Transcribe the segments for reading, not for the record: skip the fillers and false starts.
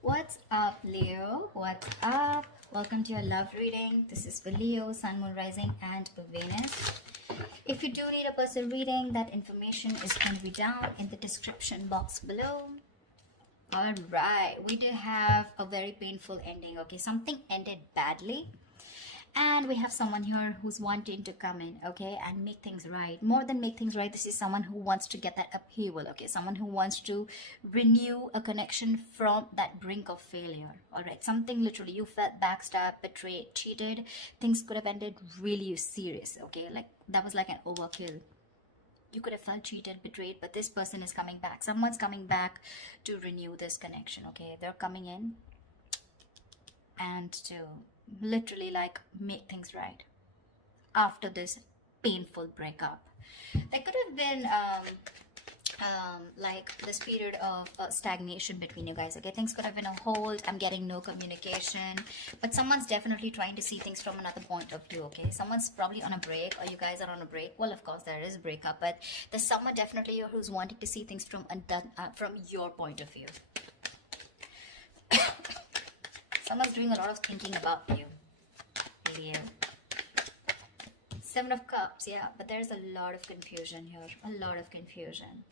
What's up, Leo? What's up? Welcome to your love reading. This is for Leo, Sun, Moon, Rising, and Venus. If you do need a personal reading, that information is going to be down in the description box below. All right, we do have a very painful ending. Okay, something ended badly. And we have someone here who's wanting to come in, okay, and make things right. More than make things right, this is someone who wants to get that upheaval, okay? Someone who wants to renew a connection from that brink of failure, all right? Something literally, you felt backstabbed, betrayed, cheated. Things could have ended really serious, okay? Like, that was like an overkill. You could have felt cheated, betrayed, but this person is coming back. Someone's coming back to renew this connection, okay? They're coming in and to literally like make things right after this painful breakup. There could have been like this period of stagnation between you guys, okay? Things could have been a hold. I'm getting no communication, but someone's definitely trying to see things from another point of view, okay? Someone's probably on a break, or you guys are on a break. Well, of course there is a breakup, but there's someone definitely here who's wanting to see things from your point of view. Someone's doing a lot of thinking about you, Leo. Seven of Cups, yeah, but there's a lot of confusion here. A lot of confusion.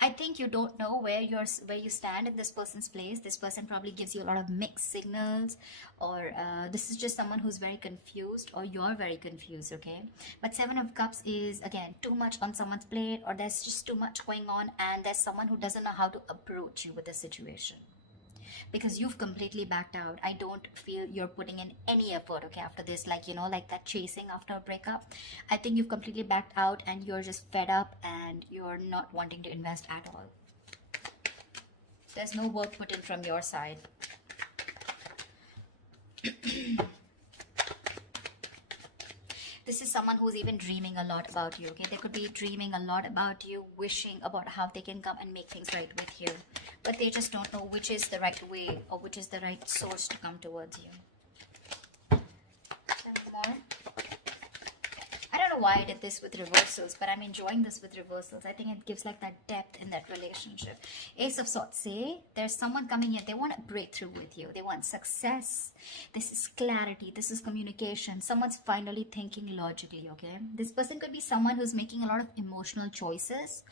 I think you don't know where you stand in this person's place. This person probably gives you a lot of mixed signals, or this is just someone who's very confused, or you're very confused, okay? But Seven of Cups is, again, too much on someone's plate, or there's just too much going on, and there's someone who doesn't know how to approach you with the situation. Because you've completely backed out. I don't feel you're putting in any effort, okay, after this, like, you know, like that chasing after a breakup. I think you've completely backed out and you're just fed up and you're not wanting to invest at all. There's no work put in from your side. This is someone who's even dreaming a lot about you, okay? They could be dreaming a lot about you, wishing about how they can come and make things right with you. But they just don't know which is the right way or which is the right source to come towards you. Come on. I don't know why I did this with reversals, but I'm enjoying this with reversals. I think it gives like that depth in that relationship. Ace of Swords, say there's someone coming here. They want a breakthrough with you. They want success. This is clarity. This is communication. Someone's finally thinking logically, okay? This person could be someone who's making a lot of emotional choices,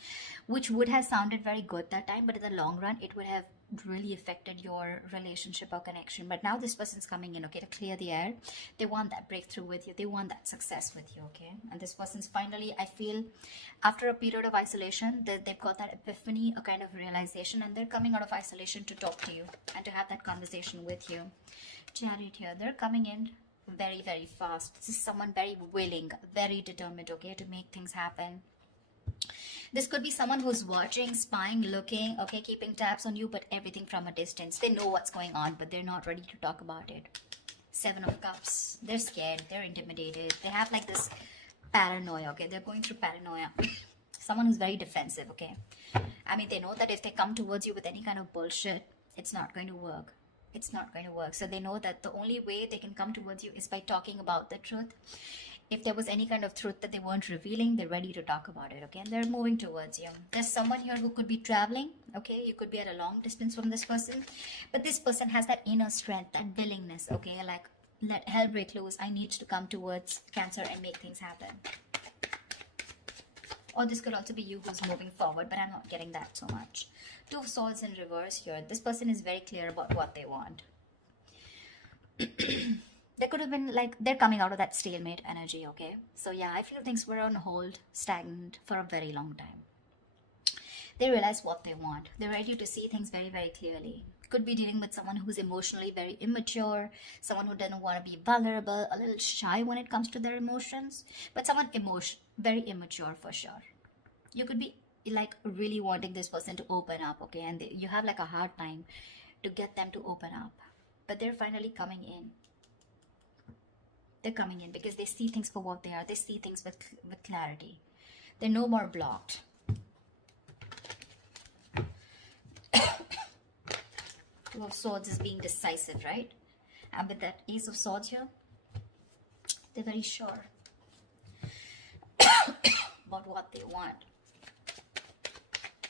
which would have sounded very good that time, but in the long run, it would have really affected your relationship or connection. But now this person's coming in, okay, to clear the air. They want that breakthrough with you. They want that success with you, okay? And this person's finally, I feel, after a period of isolation, they've got that epiphany, a kind of realization, and they're coming out of isolation to talk to you and to have that conversation with you. Chariot here, they're coming in very, very fast. This is someone very willing, very determined, okay, to make things happen. This could be someone who's watching, spying, looking, okay, keeping tabs on you, but everything from a distance. They know what's going on, but they're not ready to talk about it. Seven of Cups. They're scared. They're intimidated. They have like this paranoia, okay? They're going through paranoia. Someone who's very defensive, okay? I mean, they know that if they come towards you with any kind of bullshit, it's not going to work. It's not going to work. So they know that the only way they can come towards you is by talking about the truth. If there was any kind of truth that they weren't revealing, they're ready to talk about it, okay? And they're moving towards you. There's someone here who could be traveling, okay? You could be at a long distance from this person. But this person has that inner strength, that willingness, okay? Like, let hell break loose. I need to come towards Cancer and make things happen. Or this could also be you who's moving forward, but I'm not getting that so much. Two of Swords in reverse here. This person is very clear about what they want. There could have been like, they're coming out of that stalemate energy, okay? So yeah, I feel things were on hold, stagnant for a very long time. They realize what they want. They're ready to see things very, very clearly. Could be dealing with someone who's emotionally very immature, someone who doesn't want to be vulnerable, a little shy when it comes to their emotions, but someone very immature for sure. You could be like really wanting this person to open up, okay? And you have like a hard time to get them to open up, but they're finally coming in. They're coming in because they see things for what they are. They see things with clarity. They're no more blocked. Two of Swords is being decisive, right? And with that Ace of Swords here, they're very sure about what they want.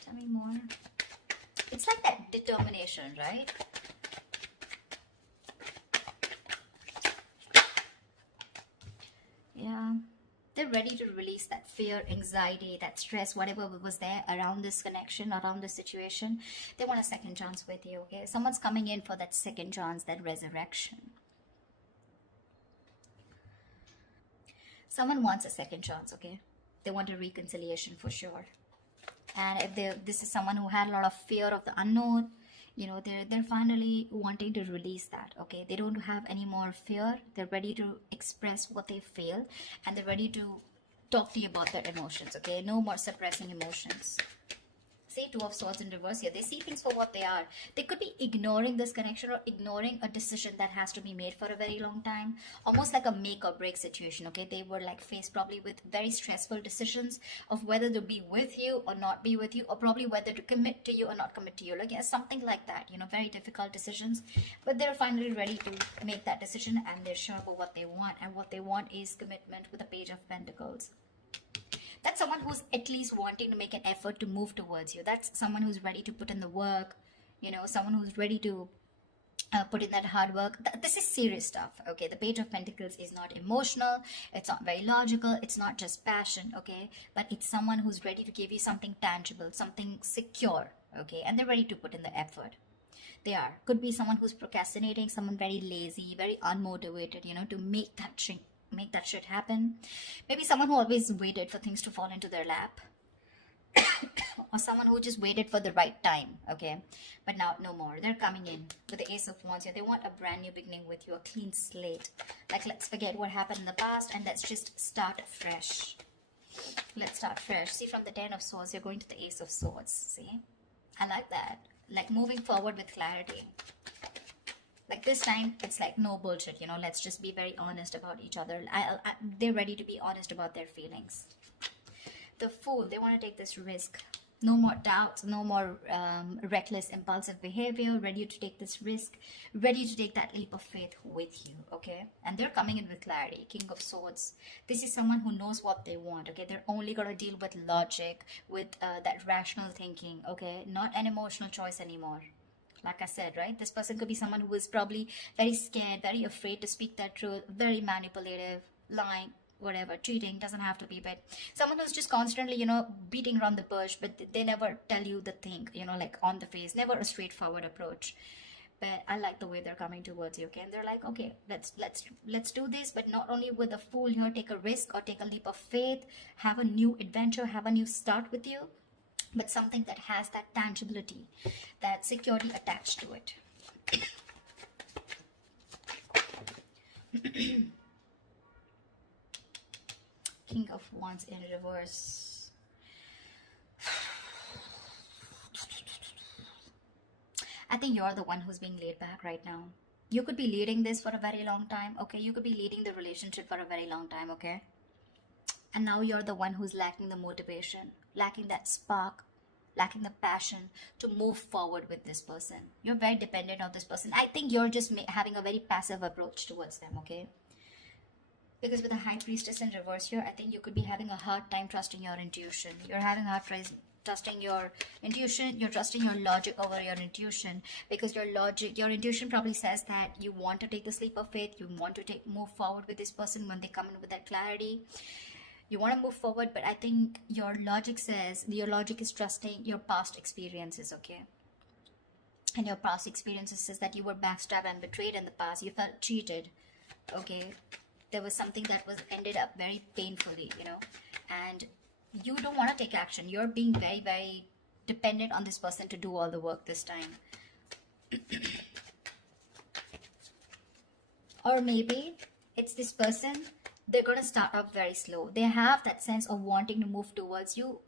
Tell me more. It's like that determination, right? They're ready to release that fear, anxiety, that stress, whatever was there around this connection, around this situation. They want a second chance with you, okay? Someone's coming in for that second chance, that resurrection. Someone wants a second chance, okay? They want a reconciliation for sure. And if this is someone who had a lot of fear of the unknown, you know, they're finally wanting to release that, okay? They don't have any more fear. They're ready to express what they feel, and they're ready to talk to you about their emotions, okay? No more suppressing emotions. See, Two of Swords in reverse here. They see things for what they are. They could be ignoring this connection or ignoring a decision that has to be made for a very long time. Almost like a make or break situation, okay? They were like faced probably with very stressful decisions of whether to be with you or not be with you, or probably whether to commit to you or not commit to you. Like, yeah, something like that, you know, very difficult decisions. But they're finally ready to make that decision, and they're sure about what they want. And what they want is commitment with the Page of Pentacles. That's someone who's at least wanting to make an effort to move towards you. That's someone who's ready to put in the work, you know, someone who's ready to put in that hard work. This is serious stuff, okay? The Page of Pentacles is not emotional, it's not very logical, it's not just passion, okay? But it's someone who's ready to give you something tangible, something secure, okay? And they're ready to put in the effort. They are. Could be someone who's procrastinating, someone very lazy, very unmotivated, you know, to make that shit happen. Maybe someone who always waited for things to fall into their lap. Or someone who just waited for the right time, okay? But now, no more. They're coming in with the Ace of Wands here. They want a brand new beginning with you, a clean slate. Like, let's forget what happened in the past and let's just start fresh. Let's start fresh. See, from the Ten of Swords, you're going to the Ace of Swords. See? I like that. Like, moving forward with clarity. Like, this time, it's like no bullshit, you know, let's just be very honest about each other. They're ready to be honest about their feelings. The Fool, they want to take this risk. No more doubts, no more reckless, impulsive behavior. Ready to take this risk. Ready to take that leap of faith with you, okay? And they're coming in with clarity. King of Swords. This is someone who knows what they want, okay? They're only going to deal with logic, with that rational thinking, okay? Not an emotional choice anymore. Like I said, right? This person could be someone who is probably very scared, very afraid to speak that truth, very manipulative, lying, whatever, cheating, doesn't have to be, but someone who's just constantly, you know, beating around the bush, but they never tell you the thing, you know, like on the face, never a straightforward approach. But I like the way they're coming towards you, okay? And they're like, okay, let's do this, but not only with a Fool here, take a risk or take a leap of faith, have a new adventure, have a new start with you, but something that has that tangibility, that security attached to it. King of Wands in reverse. I think you're the one who's being laid back right now. You could be leading this for a very long time, okay? You could be leading the relationship for a very long time, okay? And now you're the one who's lacking the motivation, lacking that spark, lacking the passion to move forward with this person. You're very dependent on this person. I think you're just having a very passive approach towards them, okay? Because with the High Priestess in reverse here, I think you could be having a hard time trusting your intuition. You're having a hard time trusting your intuition. You're trusting your logic over your intuition, because your intuition probably says that you want to take this leap of faith. You want to move forward with this person when they come in with that clarity. You want to move forward, but I think your logic is trusting your past experiences, okay? And your past experiences says that you were backstabbed and betrayed in the past. You felt cheated, okay? There was something that was ended up very painfully, you know? And you don't want to take action. You're being very, very dependent on this person to do all the work this time. Or maybe it's this person, they're going to start off very slow. They have that sense of wanting to move towards you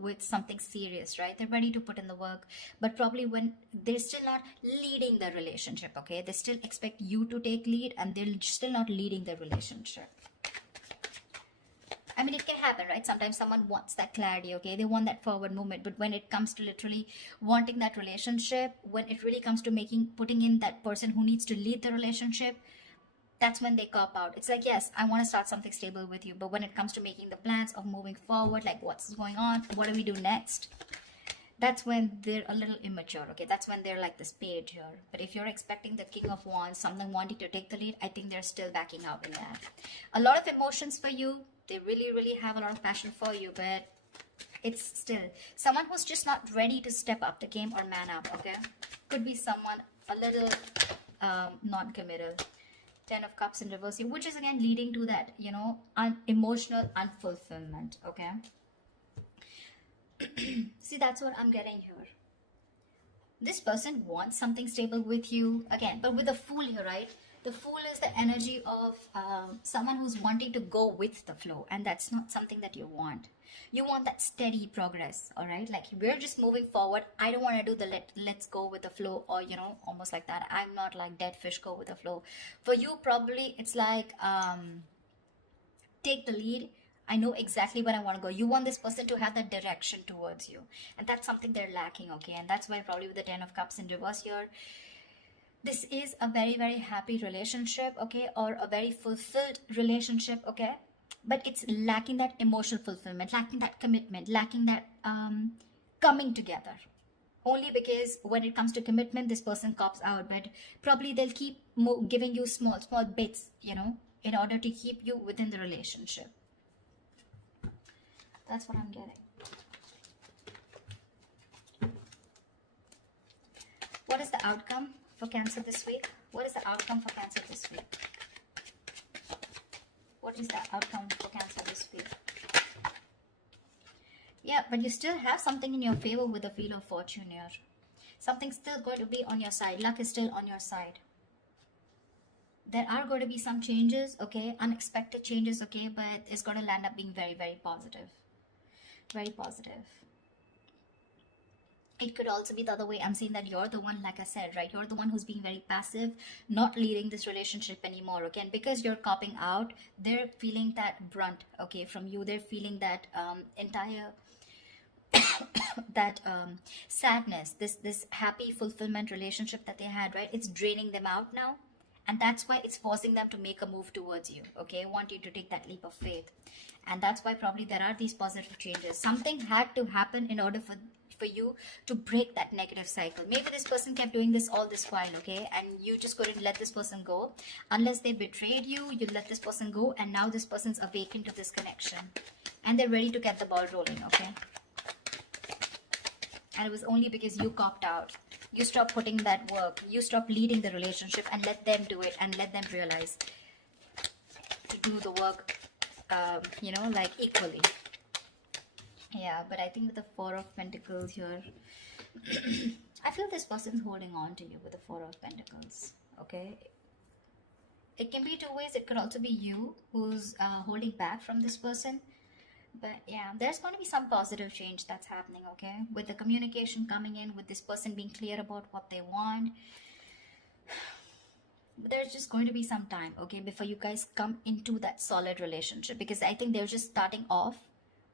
with something serious, right? They're ready to put in the work, but probably when they're still not leading the relationship, okay? They still expect you to take lead, and they're still not leading the relationship. I mean, it can happen, right? Sometimes someone wants that clarity, okay? They want that forward movement, but when it comes to literally wanting that relationship, when it really comes to putting in that person who needs to lead the relationship, that's when they cop out. It's like, yes, I want to start something stable with you, but when it comes to making the plans of moving forward, like what's going on, what do we do next? That's when they're a little immature, okay? That's when they're like this page here. But if you're expecting the King of Wands, someone wanting to take the lead, I think they're still backing out in that. A lot of emotions for you, They really, really have a lot of passion for you, but it's still someone who's just not ready to step up the game or man up, okay? Could be someone a little non-committal. 10 of Cups in reverse here, which is again leading to that, you know, emotional unfulfillment, okay? See, that's what I'm getting here. This person wants something stable with you again, but with the Fool here, right? The Fool is the energy of someone who's wanting to go with the flow, and that's not something that you want. You want that steady progress, all right? Like, we're just moving forward. I don't want to do the let's go with the flow, or, you know, almost like that. I'm not like dead fish, go with the flow. For you, probably it's like take the lead. I know exactly where I want to go. You want this person to have that direction towards you, and that's something they're lacking, okay? And that's why probably with the 10 of Cups in reverse here, this is a very, very happy relationship, okay, or a very fulfilled relationship, okay? But it's lacking that emotional fulfillment, lacking that commitment, lacking that coming together. Only because when it comes to commitment, this person cops out, but probably they'll keep giving you small bits, you know, in order to keep you within the relationship. That's what I'm getting. What is the outcome for Cancer this week? What is the outcome for Cancer this week? What is the outcome for Cancer this week? Yeah, but you still have something in your favor with the Wheel of Fortune here. Something's still going to be on your side. Luck is still on your side. There are going to be some changes, okay? Unexpected changes, okay? But it's going to land up being very, very positive. Very positive. It could also be the other way. I'm saying that you're the one, like I said, right? You're the one who's being very passive, not leading this relationship anymore, okay? And because you're copping out, they're feeling that brunt, okay, from you. They're feeling that entire that sadness, this happy fulfillment relationship that they had, right? It's draining them out now. And that's why it's forcing them to make a move towards you, okay? Want you to take that leap of faith. And that's why probably there are these positive changes. Something had to happen in order for you to break that negative cycle. Maybe this person kept doing this all this while, okay? And you just couldn't let this person go. Unless they betrayed you, you let this person go. And now this person's awakened to this connection. And they're ready to get the ball rolling, okay? And it was only because you copped out. You stopped putting that work. You stopped leading the relationship and let them do it and let them realize to do the work, you know, like equally. Yeah, but I think with the Four of Pentacles here, I feel this person's holding on to you with the Four of Pentacles, okay? It can be two ways. It could also be you who's holding back from this person. But yeah, there's going to be some positive change that's happening, okay? With the communication coming in, with this person being clear about what they want. But there's just going to be some time, okay, before you guys come into that solid relationship. Because I think they're just starting off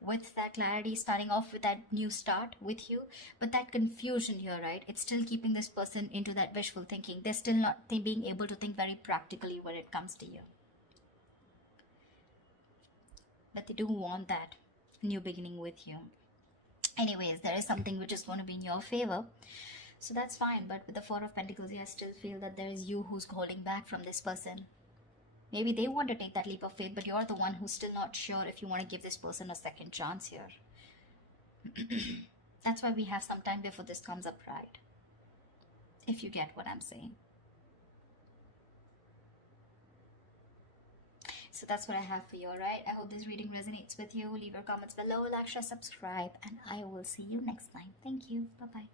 with that clarity, starting off with that new start with you. But that confusion here, right? It's still keeping this person into that wishful thinking. They're still not being able to think very practically when it comes to you. But they do want that new beginning with you. Anyways, there is something which is going to be in your favor. So that's fine. But with the Four of Pentacles, I still feel that there is you who's holding back from this person. Maybe they want to take that leap of faith, but you're the one who's still not sure if you want to give this person a second chance here. That's why we have some time before this comes up, right? If you get what I'm saying. So that's what I have for you, alright? I hope this reading resonates with you. Leave your comments below, like, share, subscribe, and I will see you next time. Thank you. Bye-bye.